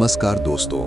नमस्कार दोस्तों,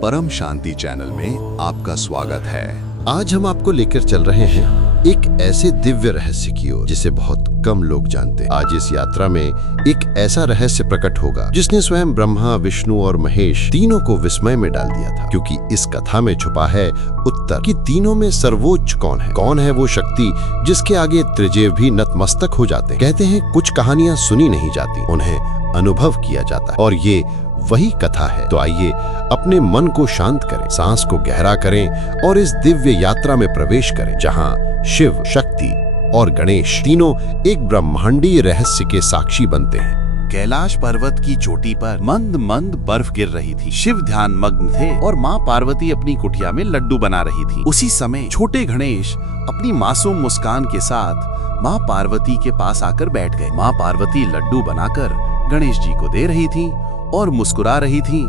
परम शांति चैनल में आपका स्वागत है। आज हम आपको लेकर चल रहे हैं एक ऐसे दिव्य रहस्य की ओर जिसे बहुत कम लोग जानते। आज इस यात्रा में एक ऐसा रहस्य प्रकट होगा जिसने स्वयं ब्रह्मा, विष्णु और महेश तीनों को विस्मय में डाल दिया था। क्योंकि इस कथा में छुपा है उत्तर कि तीनों में सर्वोच्च कौन है। कौन है वो शक्ति जिसके आगे त्रिदेव भी नतमस्तक हो जाते। कहते हैं कुछ कहानियां सुनी नहीं जाती, उन्हें अनुभव किया जाता है, और ये वही कथा है। तो आइए अपने मन को शांत करें, सांस को गहरा करें और इस दिव्य यात्रा में प्रवेश करें जहां शिव, शक्ति और गणेश तीनों एक ब्रह्मांडीय रहस्य के साक्षी बनते हैं। कैलाश पर्वत की चोटी पर मंद मंद बर्फ गिर रही थी। शिव ध्यान मग्न थे और माँ पार्वती अपनी कुटिया में लड्डू बना रही थी। उसी समय छोटे गणेश अपनी मासूम मुस्कान के साथ माँ पार्वती के पास आकर बैठ गए। माँ पार्वती लड्डू बनाकर गणेश जी को दे रही थी और मुस्कुरा रही थी,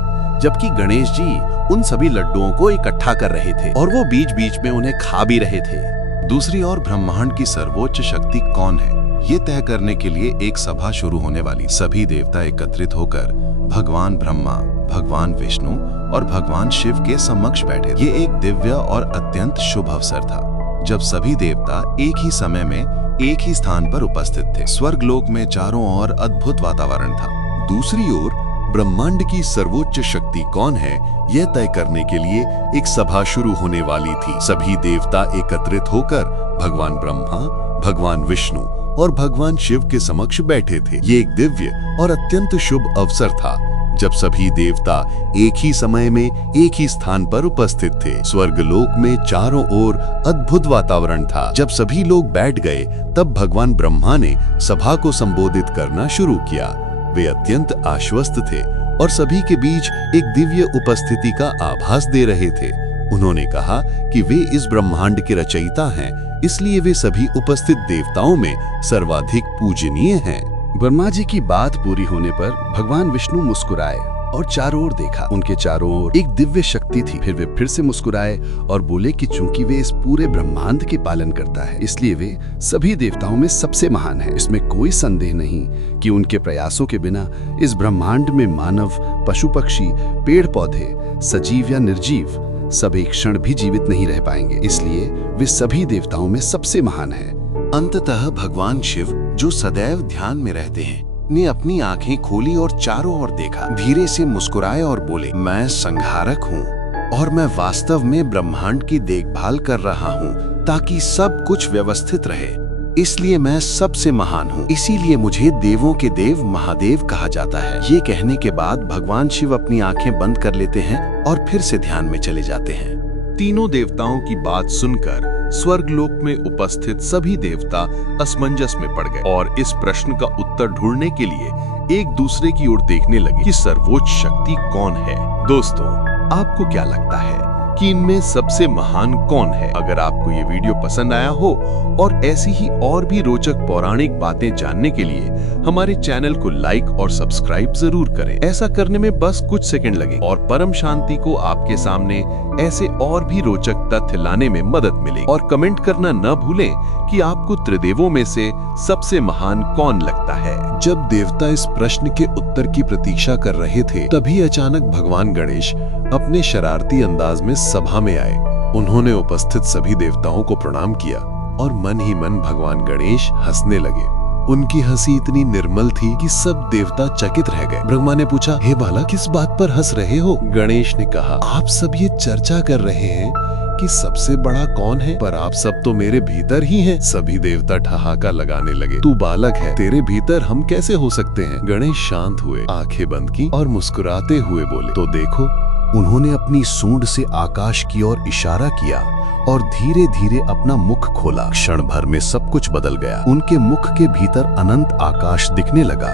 जबकि गणेश जी उन सभी लड्डुओं को इकट्ठा कर रहे थे और वो बीच बीच में उन्हें खा भी रहे थे। दूसरी ओर ब्रह्मांड की सर्वोच्च शक्ति कौन है, ये तय करने के लिए एक सभा शुरू होने वाली। सभी देवता एकत्रित होकर भगवान ब्रह्मा, भगवान विष्णु और भगवान शिव के समक्ष बैठे। ये एक दिव्य और अत्यंत शुभ अवसर था जब सभी देवता एक ही समय में एक ही स्थान पर उपस्थित थे। स्वर्गलोक में चारों ओर अद्भुत वातावरण था। दूसरी ओर ब्रह्मांड की सर्वोच्च शक्ति कौन है, यह तय करने के लिए एक सभा शुरू होने वाली थी। सभी देवता एकत्रित होकर भगवान ब्रह्मा, भगवान विष्णु और भगवान शिव के समक्ष बैठे थे। ये एक दिव्य और अत्यंत शुभ अवसर था जब सभी देवता एक ही समय में एक ही स्थान पर उपस्थित थे। स्वर्गलोक में चारों ओर अद्भुत वातावरण था। जब सभी लोग बैठ गए तब भगवान ब्रह्मा ने सभा को संबोधित करना शुरू किया। वे अत्यंत आश्वस्त थे और सभी के बीच एक दिव्य उपस्थिति का आभास दे रहे थे। उन्होंने कहा कि वे इस ब्रह्मांड के रचयिता हैं, इसलिए वे सभी उपस्थित देवताओं में सर्वाधिक पूजनीय हैं। ब्रह्मा जी की बात पूरी होने पर भगवान विष्णु मुस्कुराए और चारों ओर देखा। उनके चारों ओर एक दिव्य शक्ति थी। फिर वे फिर से मुस्कुराए और बोले कि चूंकि वे इस पूरे ब्रह्मांड के पालन करता है, इसलिए वे सभी देवताओं में सबसे महान है। इसमें कोई संदेह नहीं कि उनके प्रयासों के बिना इस ब्रह्मांड में मानव, पशु पक्षी, पेड़ पौधे, सजीव या निर्जीव सब एक क्षण भी जीवित नहीं रह पाएंगे। इसलिए वे सभी देवताओं में सबसे महान है। अंततः भगवान शिव, जो सदैव ध्यान में रहते हैं, ने अपनी आंखें खोली और चारों ओर देखा। धीरे से मुस्कुराए और बोले, मैं संहारक हूँ और मैं वास्तव में ब्रह्मांड की देखभाल कर रहा हूँ ताकि सब कुछ व्यवस्थित रहे। इसलिए मैं सबसे महान हूँ। इसीलिए मुझे देवों के देव महादेव कहा जाता है। ये कहने के बाद भगवान शिव अपनी आंखें बंद कर लेते हैं और फिर से ध्यान में चले जाते हैं। तीनों देवताओं की बात सुनकर स्वर्गलोक में उपस्थित सभी देवता असमंजस में पड़ गए और इस प्रश्न का उत्तर ढूंढने के लिए एक दूसरे की ओर देखने लगे कि सर्वोच्च शक्ति कौन है। दोस्तों, आपको क्या लगता है कि इनमें सबसे महान कौन है? अगर आपको ये वीडियो पसंद आया हो और ऐसी ही और भी रोचक पौराणिक बातें जानने के लिए हमारे चैनल को लाइक और सब्सक्राइब जरूर करें। ऐसा करने में बस कुछ सेकंड लगे और परम शांति को आपके सामने ऐसे और भी रोचक तथ्य लाने में मदद मिलेगी। और कमेंट करना न भूलें कि आपको त्रिदेवों में से सबसे महान कौन लगता है। जब देवता इस प्रश्न के उत्तर की प्रतीक्षा कर रहे थे, तभी अचानक भगवान गणेश अपने शरारती अंदाज में सभा में आए। उन्होंने उपस्थित सभी देवताओं को प्रणाम किया और मन ही मन भगवान गणेश हंसने लगे। उनकी हंसी इतनी निर्मल थी कि सब देवता चकित रह गए। ब्रह्मा ने पूछा, हे बाला, किस बात पर हंस रहे हो? गणेश ने कहा, आप सब ये चर्चा कर रहे हैं कि सबसे बड़ा कौन है, पर आप सब तो मेरे भीतर ही हैं। सभी देवता ठहाका लगाने लगे। तू बालक है, तेरे भीतर हम कैसे हो सकते हैं? गणेश शांत हुए, आंखें बंद की और मुस्कुराते हुए बोले, तो देखो। उन्होंने अपनी सूंड से आकाश की ओर इशारा किया और धीरे धीरे अपना मुख खोला। क्षण भर में सब कुछ बदल गया। उनके मुख के भीतर अनंत आकाश दिखने लगा।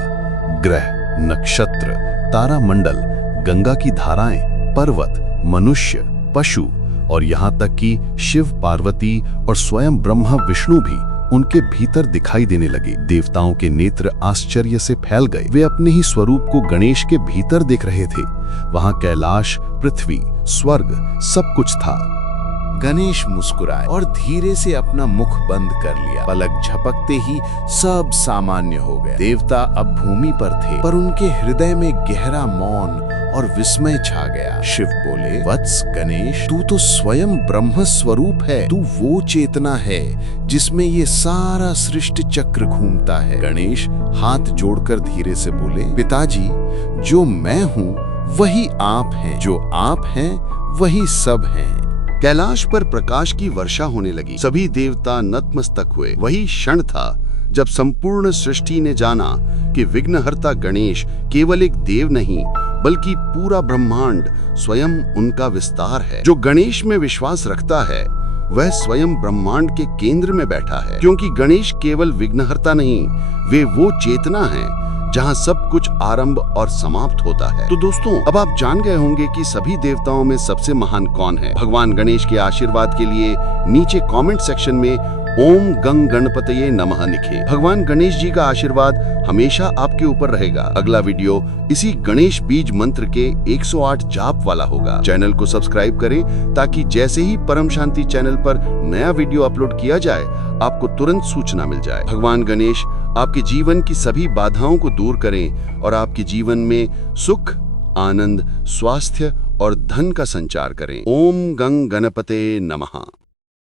ग्रह, नक्षत्र, तारामंडल, गंगा की धाराएं, पर्वत, मनुष्य, पशु और यहाँ तक कि शिव, पार्वती और स्वयं ब्रह्मा विष्णु भी उनके भीतर दिखाई देने लगे। देवताओं के नेत्र आश्चर्य से फैल गए। वे अपने ही स्वरूप को गणेश के भीतर देख रहे थे। वहां कैलाश, पृथ्वी, स्वर्ग सब कुछ था। गणेश मुस्कुराए और धीरे से अपना मुख बंद कर लिया। पलक झपकते ही सब सामान्य हो गया। देवता अब भूमि पर थे, पर उनके हृदय में गहरा मौन और विस्मय छा गया। शिव बोले, वत्स गणेश, तू तो स्वयं ब्रह्म स्वरूप है। तू वो चेतना है जिसमें ये सारा सृष्टि चक्र घूमता है। गणेश हाथ जोड़कर धीरे से बोले, पिताजी, जो मैं हूँ वही आप हैं, जो आप हैं वही सब हैं। कैलाश पर प्रकाश की वर्षा होने लगी। सभी देवता नतमस्तक हुए। वही क्षण था जब संपूर्ण सृष्टि ने जाना कि विघ्नहर्ता गणेश केवल एक देव नहीं बल्कि पूरा ब्रह्मांड स्वयं उनका विस्तार है। जो गणेश में विश्वास रखता है वह स्वयं ब्रह्मांड के केंद्र में बैठा है, क्योंकि गणेश केवल विघ्नहर्ता नहीं, वे वो चेतना है जहाँ सब कुछ आरंभ और समाप्त होता है। तो दोस्तों, अब आप जान गए होंगे कि सभी देवताओं में सबसे महान कौन है। भगवान गणेश के आशीर्वाद के लिए नीचे कमेंट सेक्शन में ओम गंग गणपतये नमः लिखें। भगवान गणेश जी का आशीर्वाद हमेशा आपके ऊपर रहेगा। अगला वीडियो इसी गणेश बीज मंत्र के 108 जाप वाला होगा। चैनल को सब्सक्राइब करें ताकि जैसे ही परम शांति चैनल पर नया वीडियो अपलोड किया जाए आपको तुरंत सूचना मिल जाए। भगवान गणेश आपके जीवन की सभी बाधाओं को दूर करें और आपके जीवन में सुख, आनंद, स्वास्थ्य और धन का संचार करें। ओम गंग गणपते नमः।